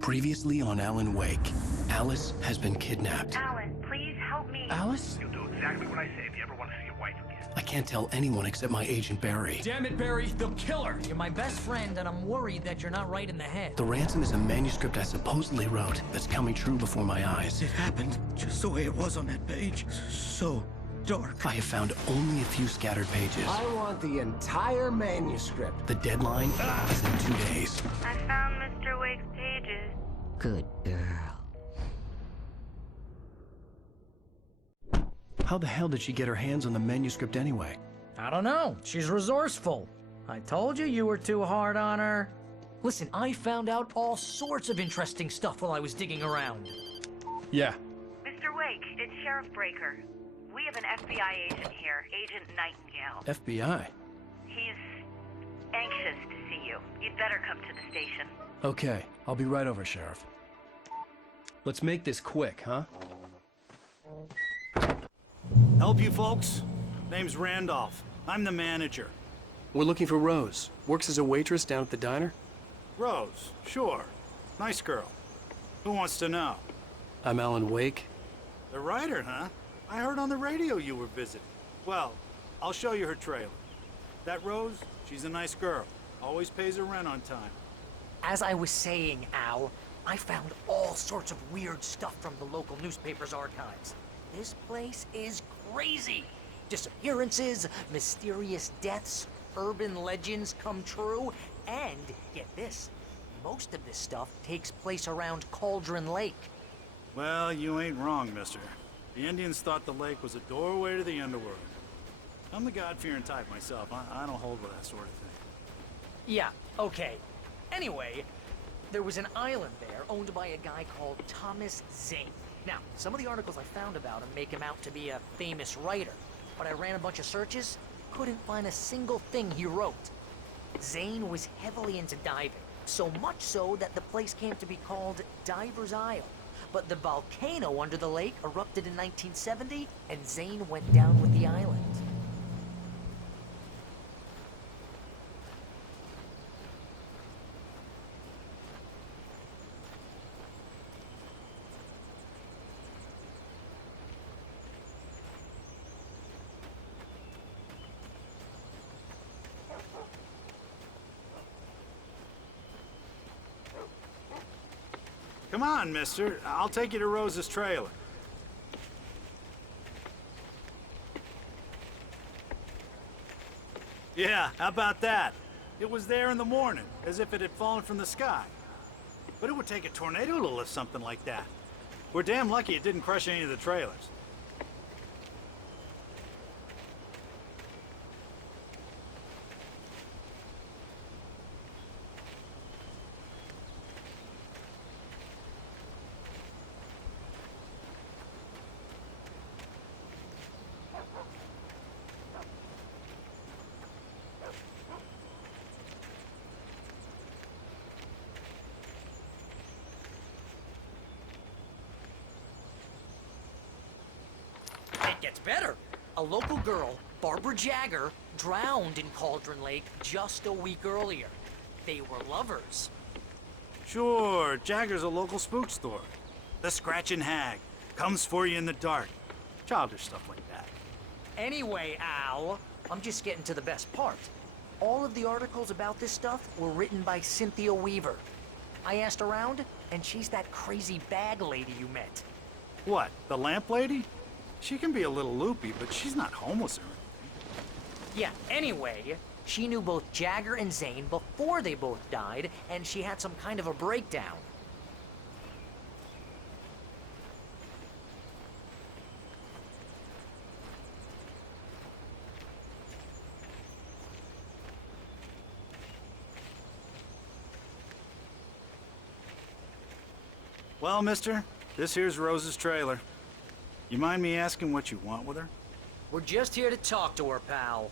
Previously on Alan Wake, Alice has been kidnapped. Alan, please help me. Alice? You'll do exactly what I say if you ever want to see your wife again. I can't tell anyone except my agent Barry. Damn it, Barry, they'll kill her! You're my best friend, and I'm worried that you're not right in the head. The ransom is a manuscript I supposedly wrote that's coming true before my eyes. It happened just the way it was on that page. So dark. I have found only a few scattered pages. I want the entire manuscript. The deadline is in 2 days. I found Mr. Wake's pages. Good girl. How the hell did she get her hands on the manuscript anyway? I don't know. She's resourceful. I told you were too hard on her. Listen, I found out all sorts of interesting stuff while I was digging around. Yeah. Mr. Wake, it's Sheriff Breaker. We have an FBI agent here, Agent Nightingale. FBI? He's anxious to see you. You'd better come to the station. Okay, I'll be right over, Sheriff. Let's make this quick, huh? Help you folks? Name's Randolph. I'm the manager. We're looking for Rose. Works as a waitress down at the diner. Rose, sure. Nice girl. Who wants to know? I'm Alan Wake. The writer, huh? I heard on the radio you were visiting. Well, I'll show you her trailer. That Rose, she's a nice girl. Always pays her rent on time. As I was saying, Al, I found all sorts of weird stuff from the local newspaper's archives. This place is crazy. Disappearances, mysterious deaths, urban legends come true, and get this, most of this stuff takes place around Cauldron Lake. Well, you ain't wrong, mister. The Indians thought the lake was a doorway to the underworld. I'm the God-fearing type myself. I don't hold with that sort of thing. Yeah, okay. Anyway, there was an island there owned by a guy called Thomas Zane. Now, some of the articles I found about him make him out to be a famous writer, but I ran a bunch of searches, couldn't find a single thing he wrote. Zane was heavily into diving, so much so that the place came to be called Diver's Isle. But the volcano under the lake erupted in 1970, and Zane went down with the island. Come on, mister. I'll take you to Rose's trailer. Yeah, how about that? It was there in the morning, as if it had fallen from the sky. But it would take a tornado to lift something like that. We're damn lucky it didn't crush any of the trailers. It gets better. A local girl, Barbara Jagger, drowned in Cauldron Lake just a week earlier. They were lovers. Sure, Jagger's a local spook store. The Scratchin' Hag. Comes for you in the dark. Childish stuff like that. Anyway, Al, I'm just getting to the best part. All of the articles about this stuff were written by Cynthia Weaver. I asked around, and she's that crazy bag lady you met. What, the lamp lady? She can be a little loopy, but she's not homeless or anything. Yeah, anyway, she knew both Jagger and Zane before they both died, and she had some kind of a breakdown. Well, mister, this here's Rose's trailer. You mind me asking what you want with her? We're just here to talk to her, pal.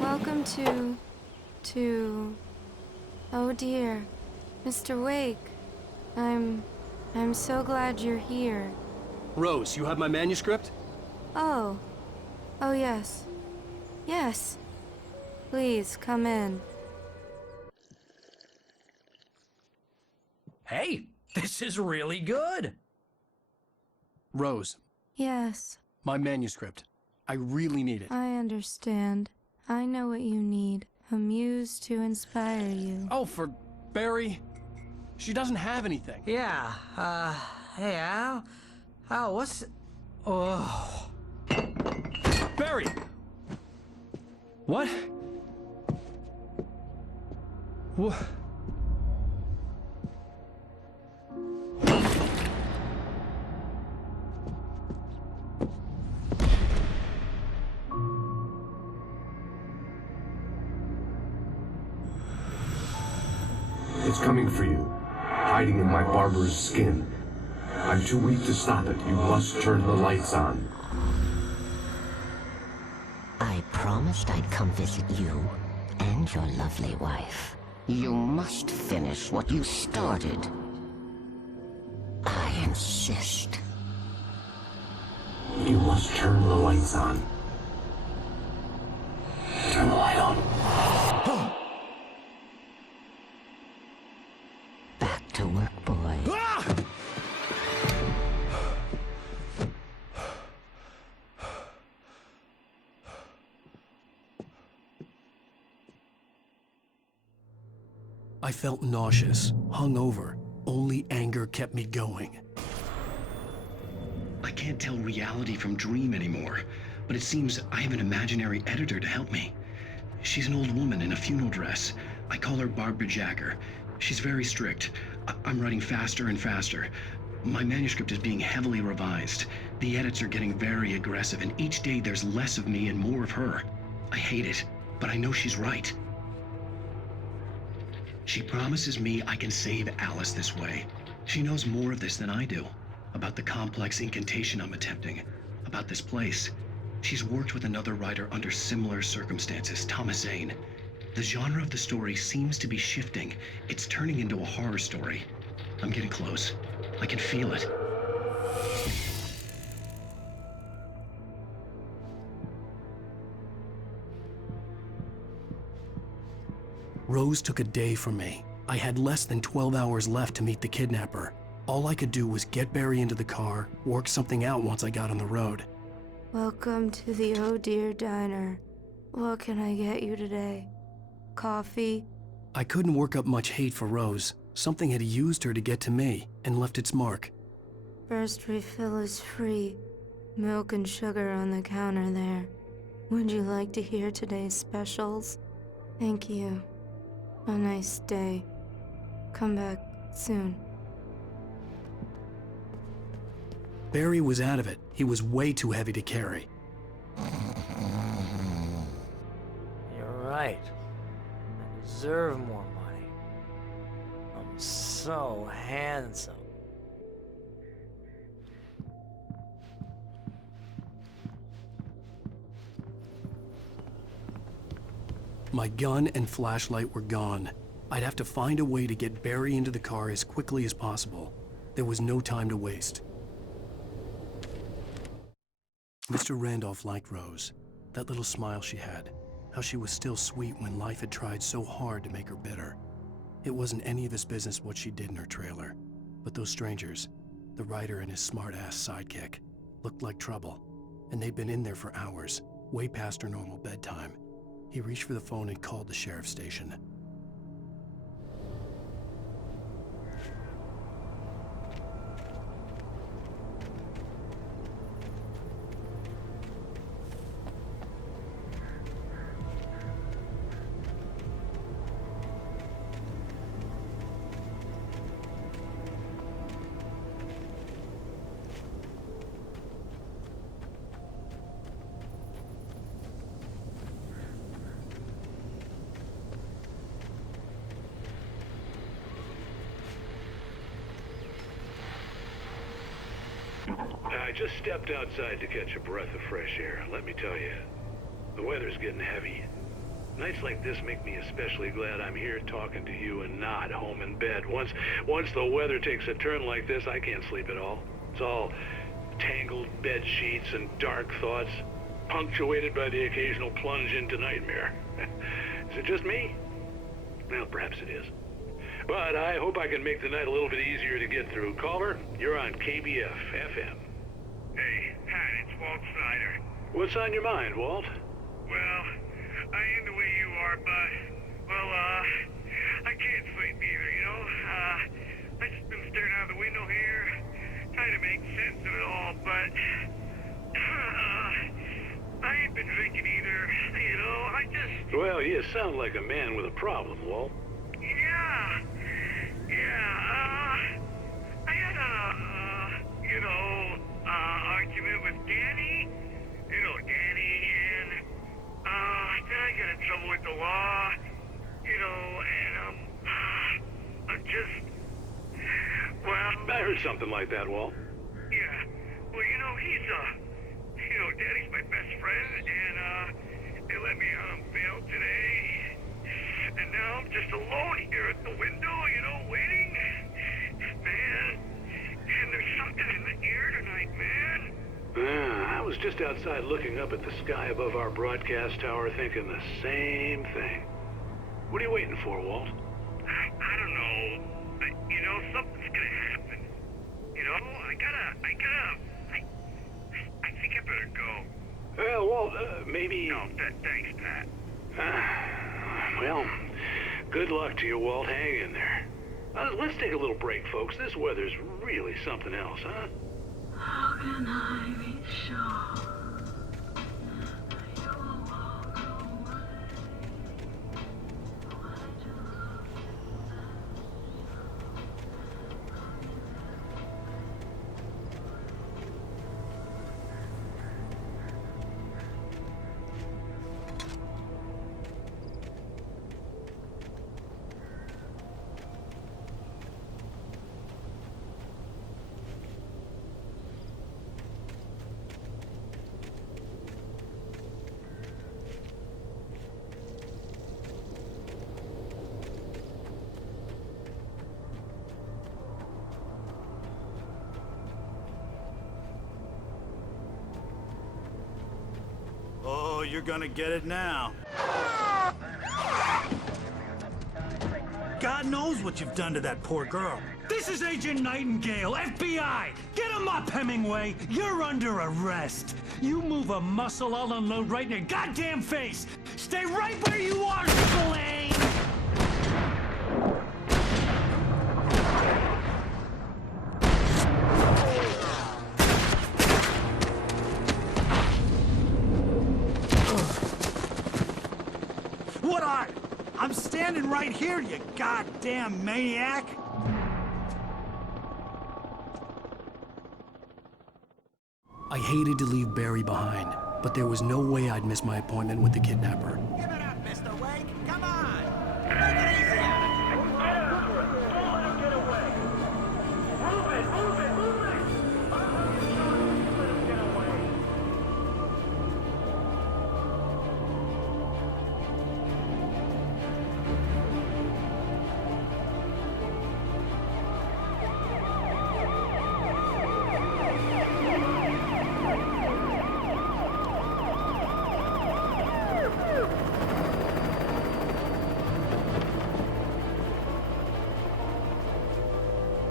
Welcome to to... Oh dear, Mr. Wake. I'm so glad you're here. Rose, you have my manuscript? Oh. Oh yes. Yes. Please, come in. Hey, this is really good. Rose, Yes, my manuscript. I really need it. I understand. I know what you need. A muse to inspire you. Oh, for Barry? She doesn't have anything. Yeah, hey, Al, what's... Oh... Barry! What? What? It's coming for you, hiding in my barber's skin. I'm too weak to stop it. You must turn the lights on. I promised I'd come visit you and your lovely wife. You must finish what you started. I insist. You must turn the lights on. Turn the light on. Back to work, boy. I felt nauseous, hungover. Only anger kept me going. I can't tell reality from dream anymore, but it seems I have an imaginary editor to help me. She's an old woman in a funeral dress. I call her Barbara Jacker. She's very strict. I'm writing faster and faster. My manuscript is being heavily revised. The edits are getting very aggressive, and each day there's less of me and more of her. I hate it, but I know she's right. She promises me I can save Alice this way. She knows more of this than I do. About the complex incantation I'm attempting. About this place. She's worked with another writer under similar circumstances, Thomas Zane. The genre of the story seems to be shifting. It's turning into a horror story. I'm getting close. I can feel it. Rose took a day from me. I had less than 12 hours left to meet the kidnapper. All I could do was get Barry into the car, work something out once I got on the road. Welcome to the Oh Dear Diner. What can I get you today? Coffee? I couldn't work up much hate for Rose. Something had used her to get to me and left its mark. First refill is free. Milk and sugar on the counter there. Would you like to hear today's specials? Thank you. A nice day. Come back soon. Barry was out of it. He was way too heavy to carry. You're right. I deserve more money. I'm so handsome. My gun and flashlight were gone. I'd have to find a way to get Barry into the car as quickly as possible. There was no time to waste. Mr. Randolph liked Rose. That little smile she had. How she was still sweet when life had tried so hard to make her bitter. It wasn't any of his business what she did in her trailer. But those strangers, the writer and his smart-ass sidekick, looked like trouble. And they'd been in there for hours, way past her normal bedtime. He reached for the phone and called the sheriff's station. I just stepped outside to catch a breath of fresh air. Let me tell you, the weather's getting heavy. Nights like this make me especially glad I'm here talking to you and not home in bed. Once the weather takes a turn like this, I can't sleep at all. It's all tangled bed sheets and dark thoughts, punctuated by the occasional plunge into nightmare. Is it just me? Well, perhaps it is. But I hope I can make the night a little bit easier to get through. Caller, you're on KBF FM. Hey, Pat, it's Walt Snyder. What's on your mind, Walt? Well, I am the way you are, but, well, I can't sleep either, you know? I just been staring out the window here, trying to make sense of it all, but, I ain't been drinking either, you know? I just... Well, you sound like a man with a problem, Walt. Yeah, I had a, argument with Danny, and, then I got in trouble with the law, and, I'm just, well... I heard something like that, Walt. Yeah, well, Danny's my best friend, and, they let me on bail today, and now I'm just alone here at the window, waiting. Man, and there's something in the air tonight, man. I was just outside looking up at the sky above our broadcast tower thinking the same thing. What are you waiting for, Walt? I don't know. Something's gonna happen. I think I better go. Well, Walt, maybe... No, thanks, Pat. Well, good luck to you, Walt. Hang in there. Let's take a little break, folks. This weather's really something else, huh? How can I be sure you will walk away? Oh, you're gonna get it now. God knows what you've done to that poor girl. This is Agent Nightingale, FBI! Get him up, Hemingway! You're under arrest! You move a muscle, I'll unload right in your goddamn face! Stay right where you are, Spillane! I'm standing right here, you goddamn maniac! I hated to leave Barry behind, but there was no way I'd miss my appointment with the kidnapper. Give it up, Mr. Wake! Come on! Take it easy on him! Don't let him get away! Move it! Move it! Move it! Let him get away!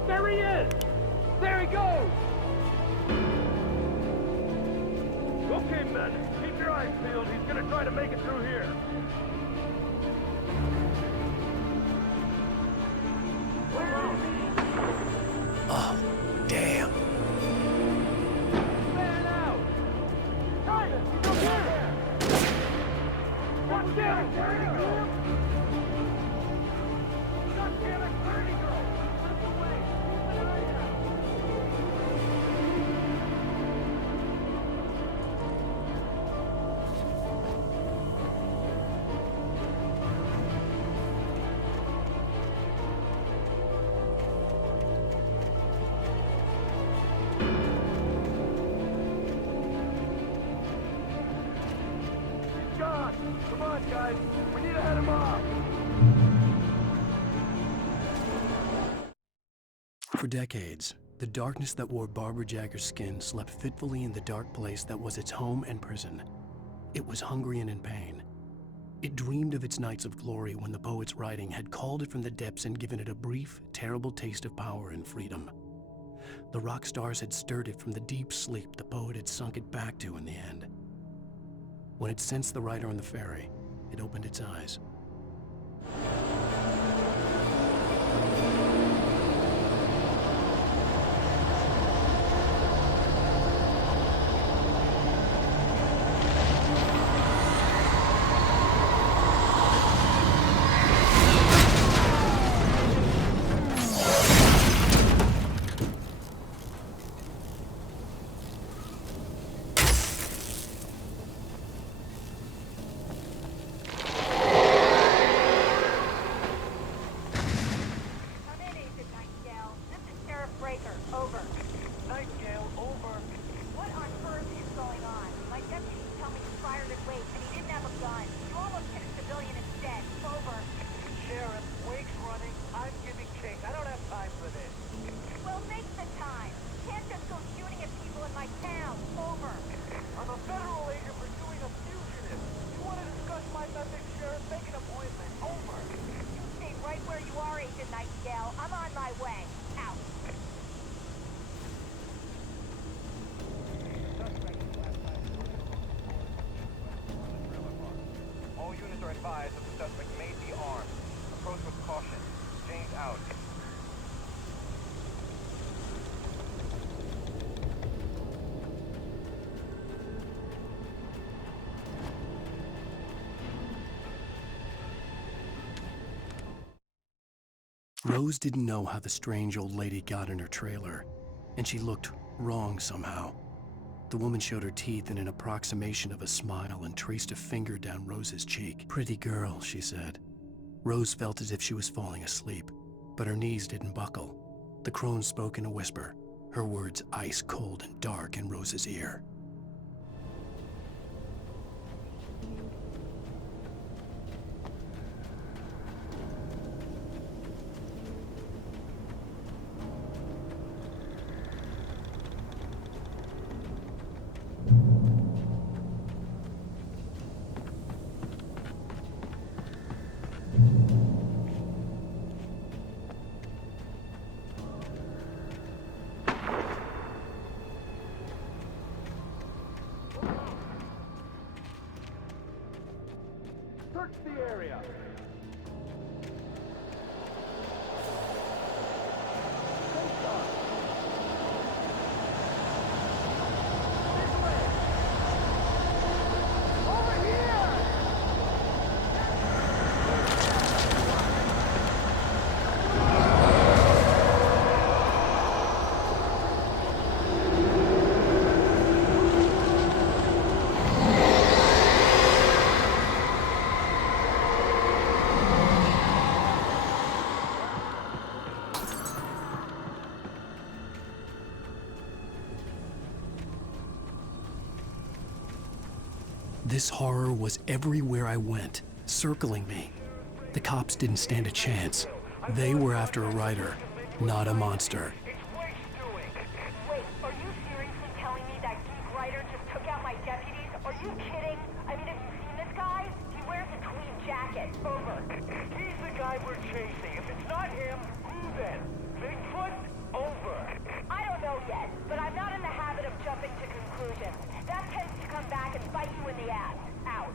There he is! There he goes! Okay, men, keep your eyes peeled. He's gonna try to make it through here. Oh, damn. Man out! Titus, he's up here! God damn it, where'd he go? God damn it, where'd he go? Slip away! Keep an eye out! Come on, guys. We need to head him off. For decades, the darkness that wore Barbara Jagger's skin slept fitfully in the dark place that was its home and prison. It was hungry and in pain. It dreamed of its nights of glory when the poet's writing had called it from the depths and given it a brief, terrible taste of power and freedom. The rock stars had stirred it from the deep sleep the poet had sunk it back to in the end. When it sensed the writer on the ferry, it opened its eyes. Rose didn't know how the strange old lady got in her trailer, and she looked wrong somehow. The woman showed her teeth in an approximation of a smile and traced a finger down Rose's cheek. "Pretty girl," she said. Rose felt as if she was falling asleep, but her knees didn't buckle. The crone spoke in a whisper, her words ice cold and dark in Rose's ear. Search the area. This horror was everywhere I went, circling me. The cops didn't stand a chance. They were after a writer, not a monster. Wait, are you seriously telling me that geek writer just took out my deputies? Are you kidding? I mean, have you seen this guy? He wears a tweed jacket. Over. He's the guy we're chasing. If it's not him, who then? Bigfoot? Over. I don't know yet, but I'm not in the habit of jumping to conclusions. That tends to come back and bite you in the ass. Out.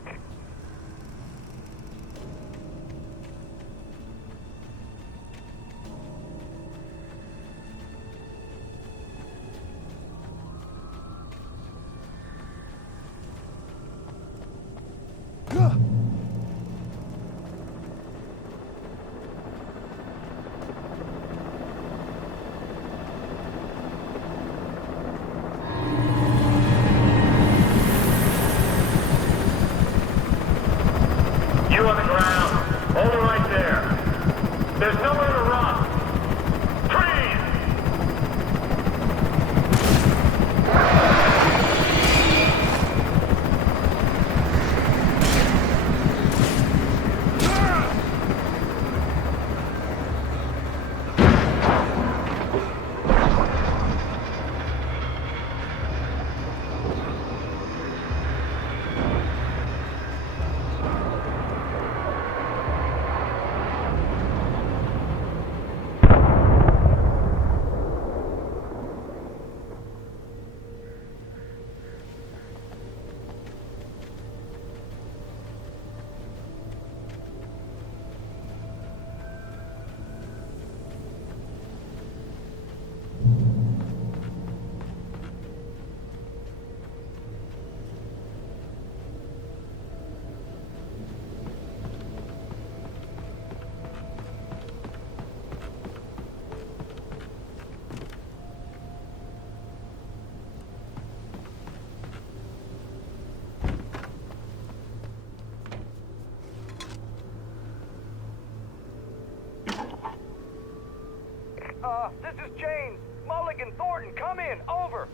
This is James. Mulligan, Thornton, come in. Over.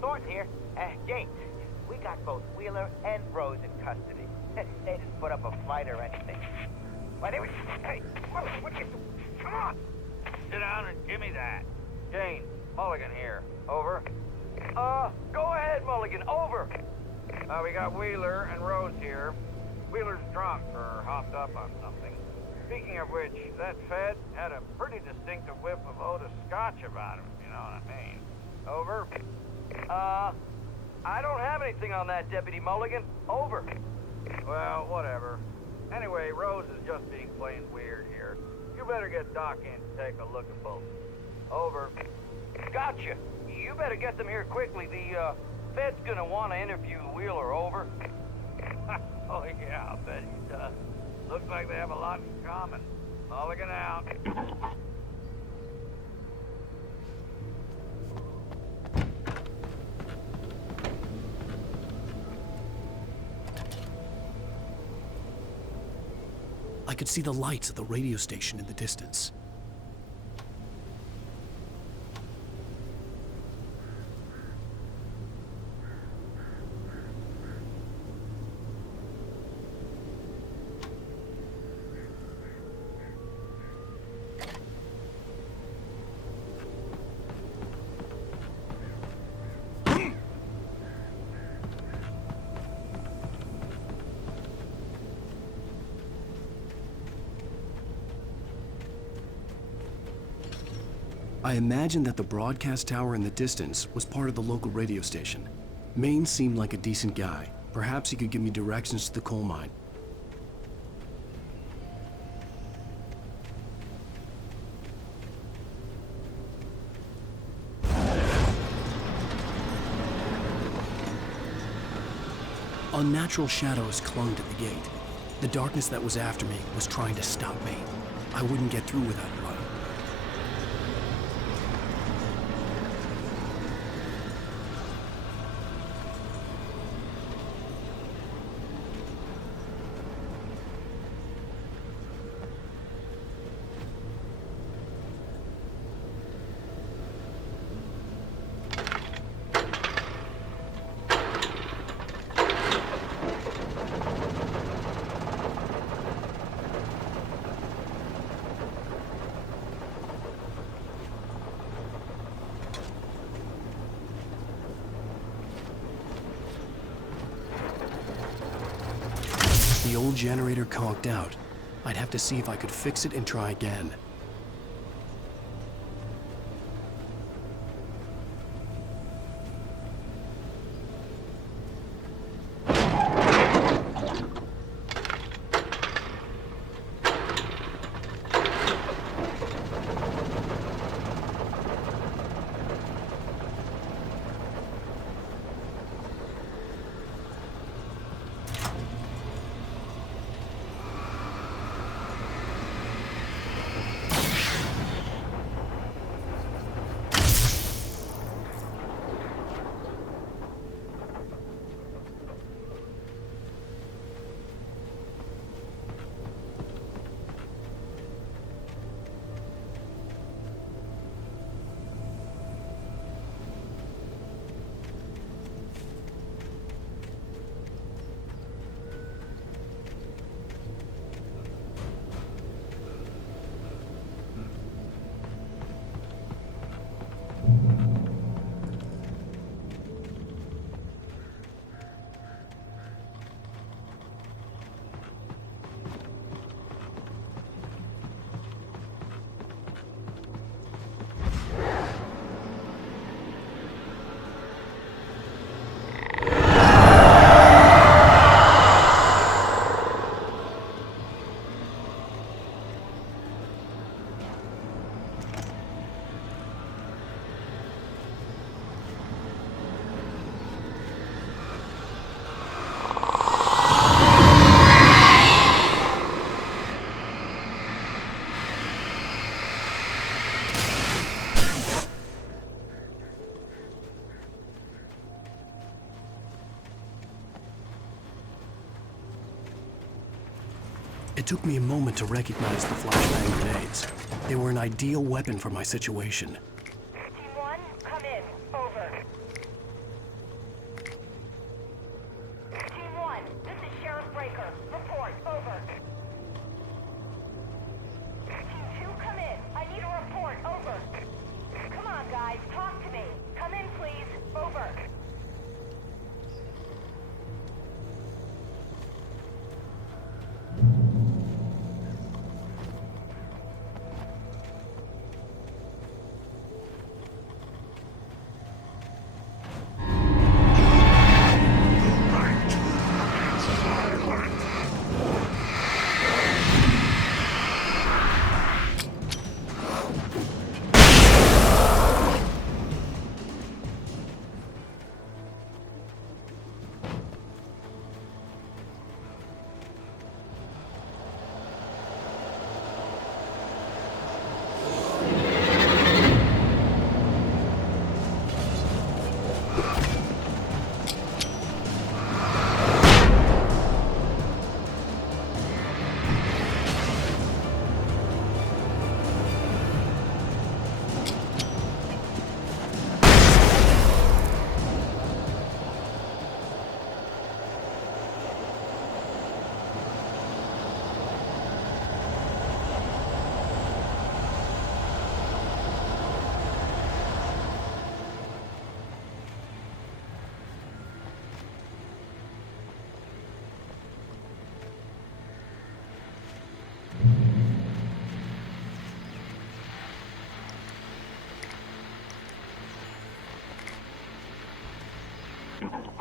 Thornton here. James, we got both Wheeler and Rose in custody. They didn't put up a fight or anything. Why, they were... Hey, what you... Come on! Sit down and give me that. James, Mulligan here. Over. Go ahead, Mulligan. Over. We got Wheeler and Rose here. Wheeler's drunk or hopped up on something. Speaking of which, that Fed had a pretty distinctive whiff of Otis Scotch about him, if you know what I mean. Over. I don't have anything on that, Deputy Mulligan. Over. Well, whatever. Anyway, Rose is just being plain weird here. You better get Doc in to take a look at both. Over. Gotcha. You better get them here quickly. The, Fed's gonna want to interview Wheeler. Over. Oh, yeah, I'll bet he does. Looks like they have a lot in common. Mulligan out. I could see the lights of the radio station in the distance. I imagined that the broadcast tower in the distance was part of the local radio station. Maine seemed like a decent guy. Perhaps he could give me directions to the coal mine. Unnatural shadows clung to the gate. The darkness that was after me was trying to stop me. I wouldn't get through without light. The old generator conked out. I'd have to see if I could fix it and try again. It took me a moment to recognize the flashbang grenades. They were an ideal weapon for my situation. Team 1, come in. Over. Team 1, this is Sheriff Breaker. Report. Over. Team 2, come in. I need a report. Over. Come on, guys. Talk to me. Come in, please. Over.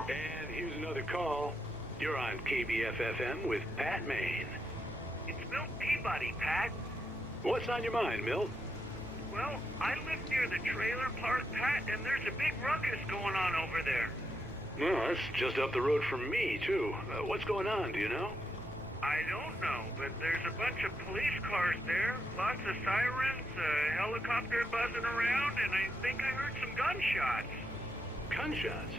And here's another call. You're on KBF-FM with Pat Maine. It's Milt Peabody, Pat. What's on your mind, Milt? Well, I live near the trailer park, Pat, and there's a big ruckus going on over there. Well, that's just up the road from me, too. What's going on, do you know? I don't know, but there's a bunch of police cars there, lots of sirens, a helicopter buzzing around, and I think I heard some gunshots. Gunshots?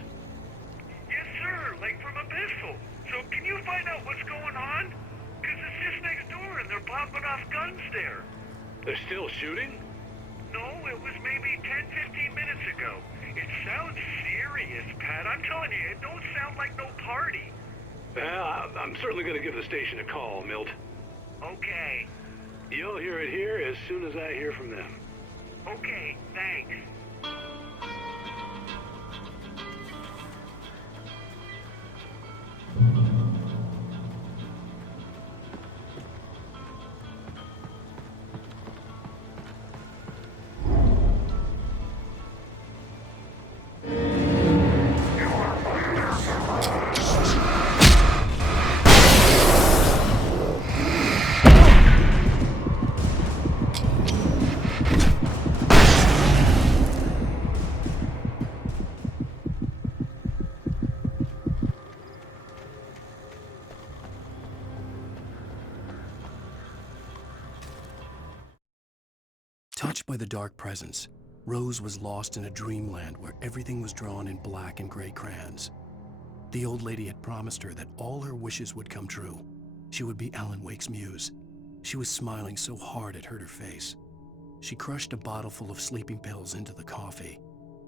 Yes, sir, like from a pistol. So can you find out what's going on? Because it's just next door and they're popping off guns there. They're still shooting? No, it was maybe 10, 15 minutes ago. It sounds serious, Pat. I'm telling you, it don't sound like no party. I'm certainly going to give the station a call, Milt. Okay. You'll hear it here as soon as I hear from them. Okay, thanks. Touched by the dark presence, Rose was lost in a dreamland where everything was drawn in black and gray crayons. The old lady had promised her that all her wishes would come true. She would be Alan Wake's muse. She was smiling so hard it hurt her face. She crushed a bottle full of sleeping pills into the coffee.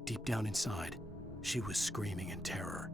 Deep down inside, she was screaming in terror.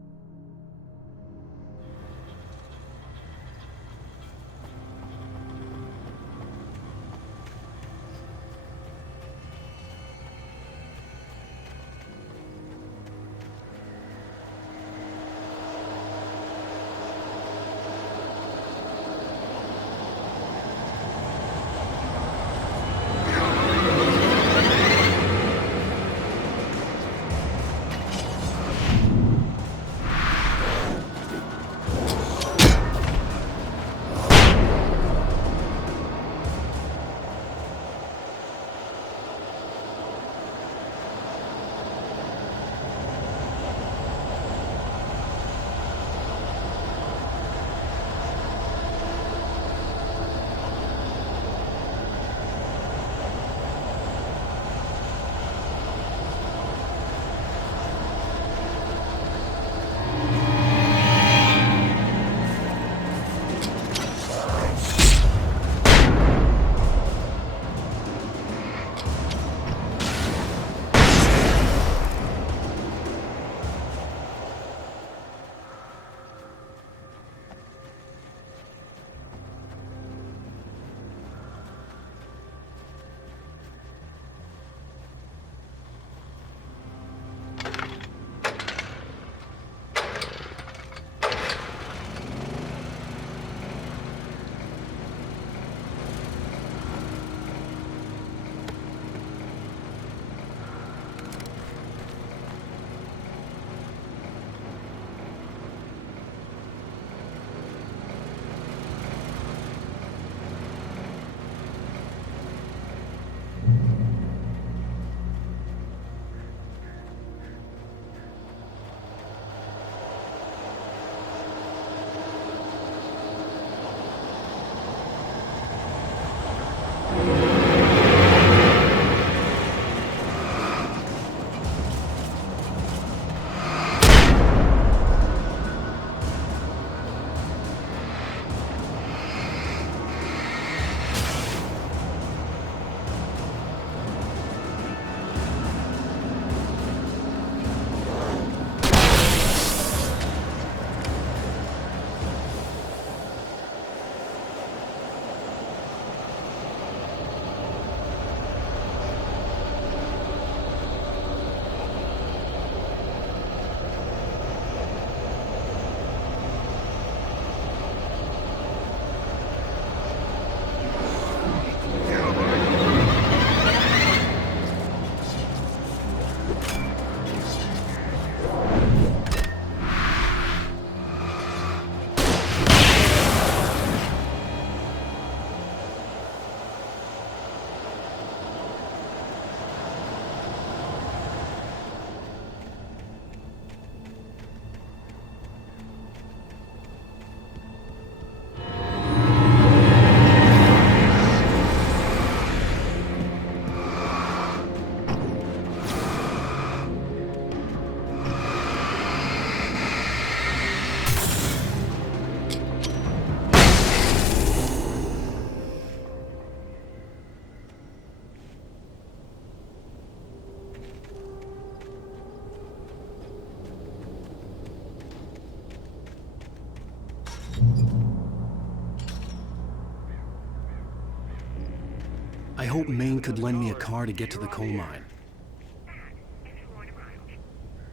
hoped Maine could lend me a car to get to the coal mine.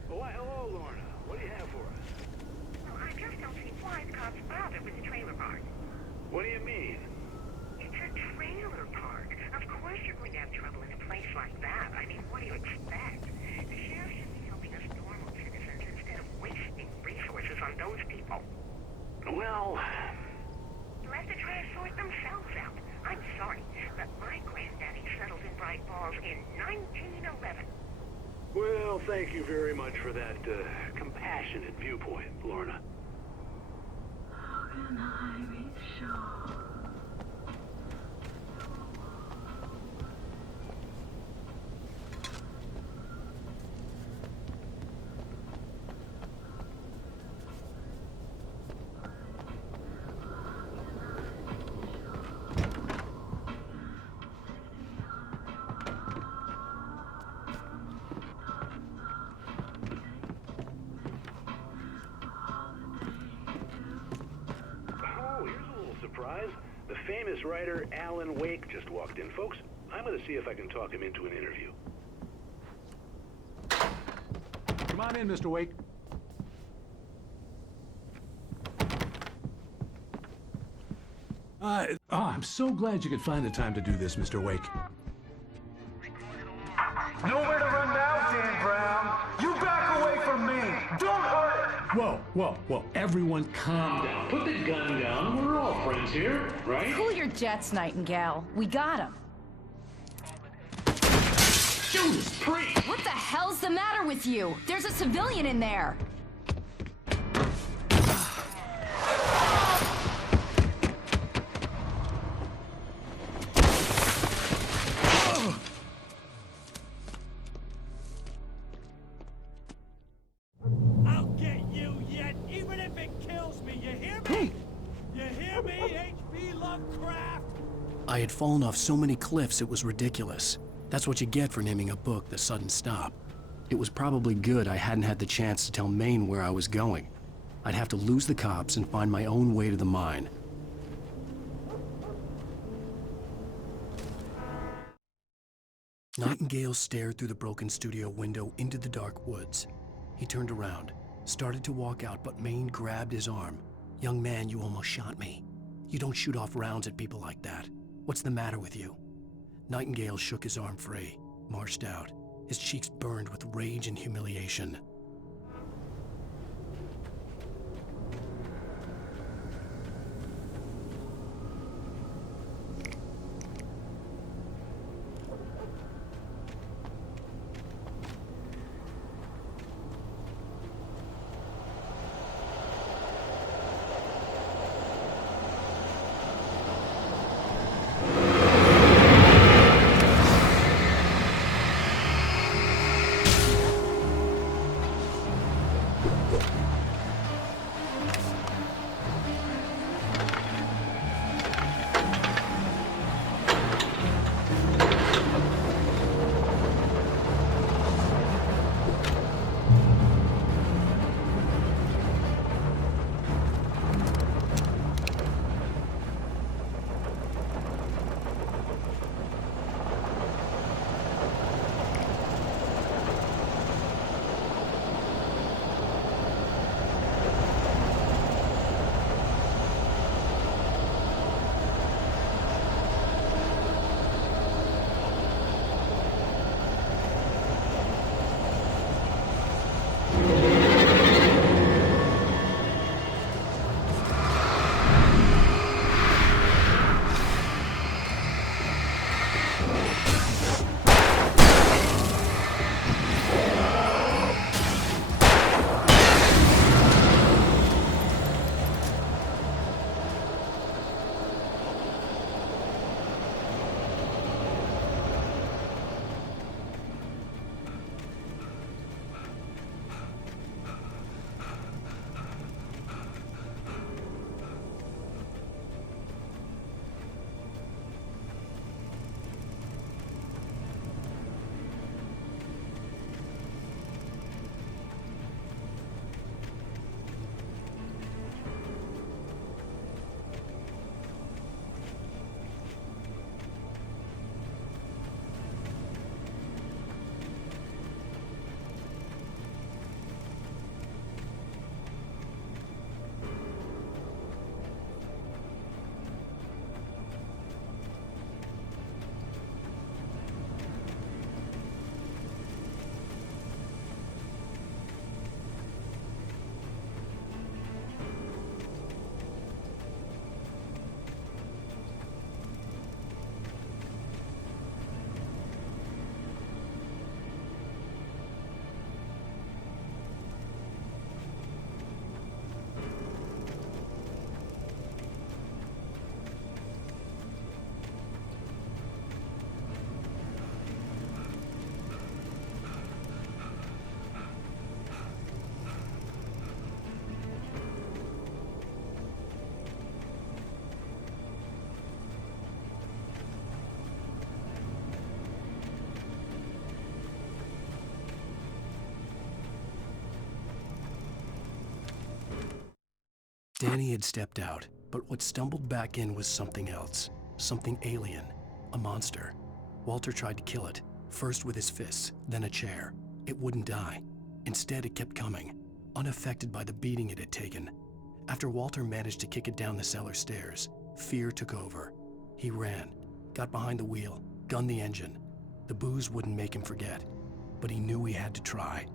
Oh, why, hello, Lorna. What do you have for us? Well, I just don't see why the cops bothered with the trailer park. What do you mean? It's a trailer park. Of course you're going to have trouble in a place like that. I mean, what do you expect? The sheriff should be helping us normal citizens instead of wasting resources on those people. Well, Let the try to sort themselves out. I'm sorry, but my granddaddy settled in Bright Falls in 1911. well, thank you very much for that compassionate viewpoint, Lorna. How can I be sure? Oh, here's a little surprise. The famous writer Alan Wake just walked in, folks. I'm going to see if I can talk him into an interview. Come on in, Mr. Wake. I'm so glad you could find the time to do this, Mr. Wake. Nowhere to run now, Dan Brown. You back away from me. Don't hurt it. Whoa. Everyone calm down. Put the gun down. We're all friends here, right? Cool your jets, Nightingale. We got him. Judas Priest! What the hell's the matter with you? There's a civilian in there. I'll get you yet, even if it kills me. You hear me? You hear me, H.P. Lovecraft? I had fallen off so many cliffs it was ridiculous. That's what you get for naming a book The Sudden Stop. It was probably good I hadn't had the chance to tell Maine where I was going. I'd have to lose the cops and find my own way to the mine. Nightingale stared through the broken studio window into the dark woods. He turned around, started to walk out, but Maine grabbed his arm. "Young man, you almost shot me. You don't shoot off rounds at people like that. What's the matter with you?" Nightingale shook his arm free, marched out. His cheeks burned with rage and humiliation. Danny had stepped out, but what stumbled back in was something else. Something alien. A monster. Walter tried to kill it, first with his fists, then a chair. It wouldn't die. Instead, it kept coming, unaffected by the beating it had taken. After Walter managed to kick it down the cellar stairs, fear took over. He ran, got behind the wheel, gunned the engine. The booze wouldn't make him forget, but he knew he had to try.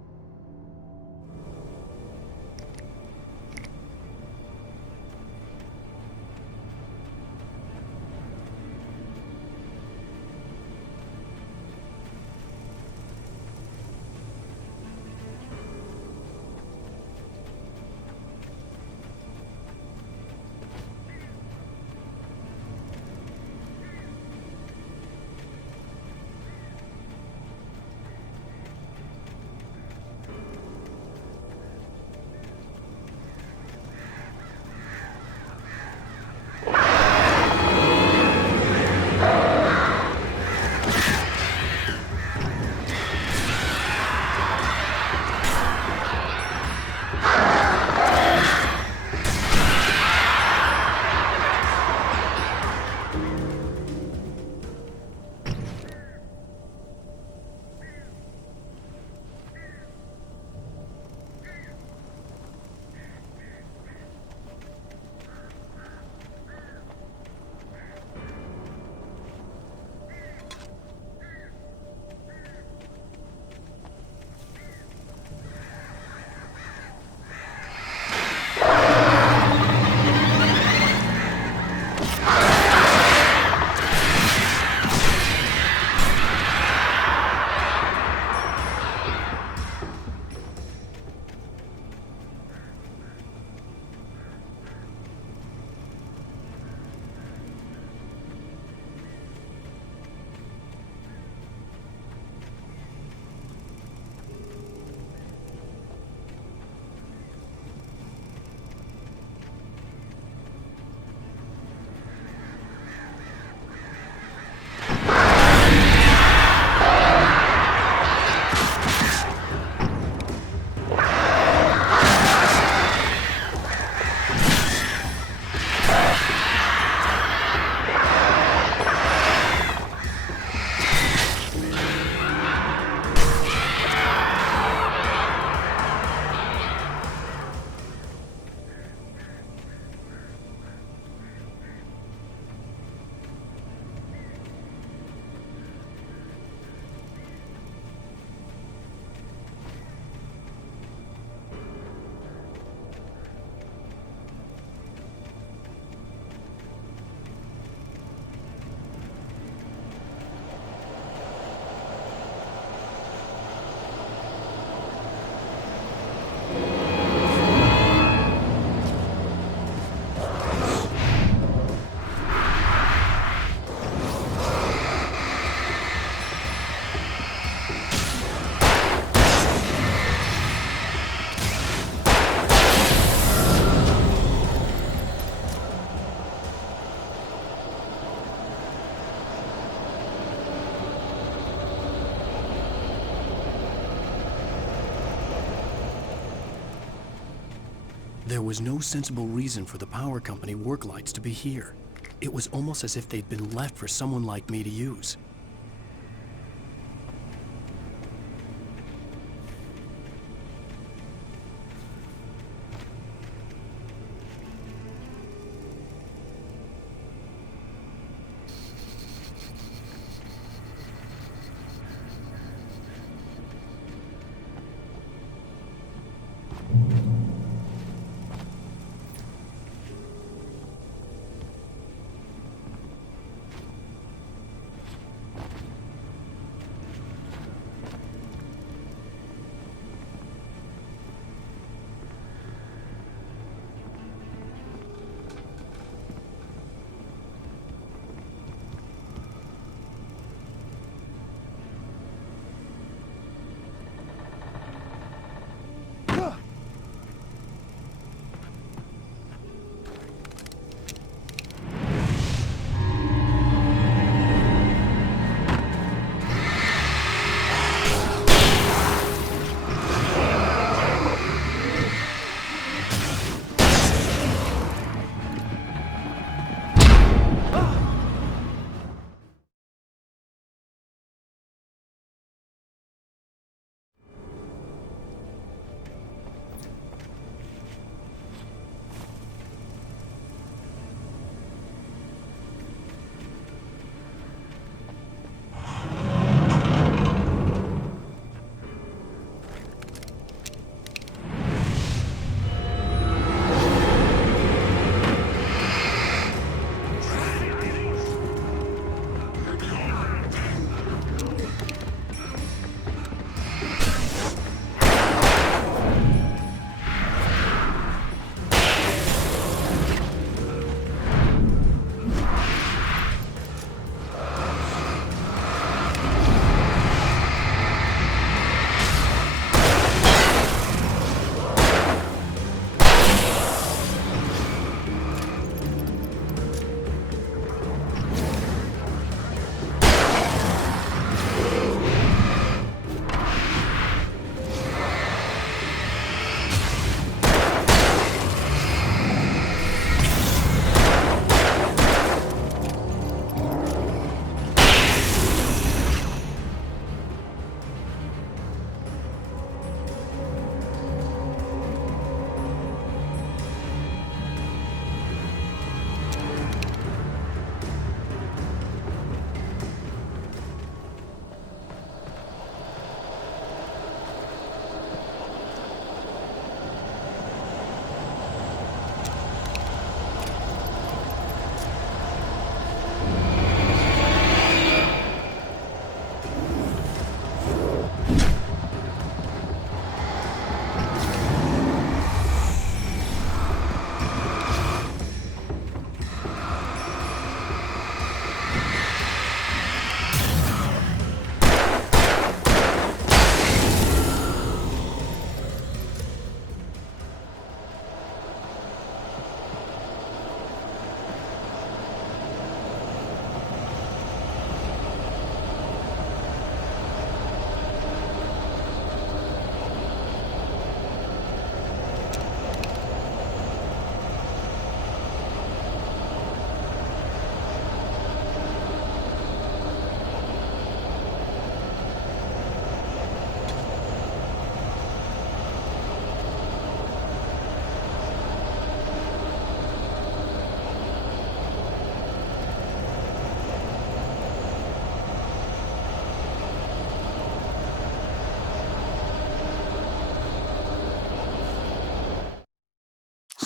There was no sensible reason for the power company work lights to be here. It was almost as if they'd been left for someone like me to use.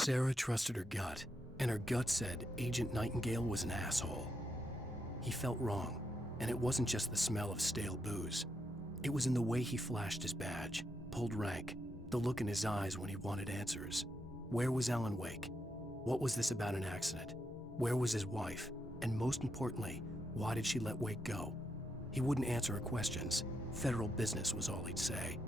Sarah trusted her gut, and her gut said Agent Nightingale was an asshole. He felt wrong, and it wasn't just the smell of stale booze. It was in the way he flashed his badge, pulled rank, the look in his eyes when he wanted answers. Where was Alan Wake? What was this about an accident? Where was his wife? And most importantly, why did she let Wake go? He wouldn't answer her questions. Federal business was all he'd say.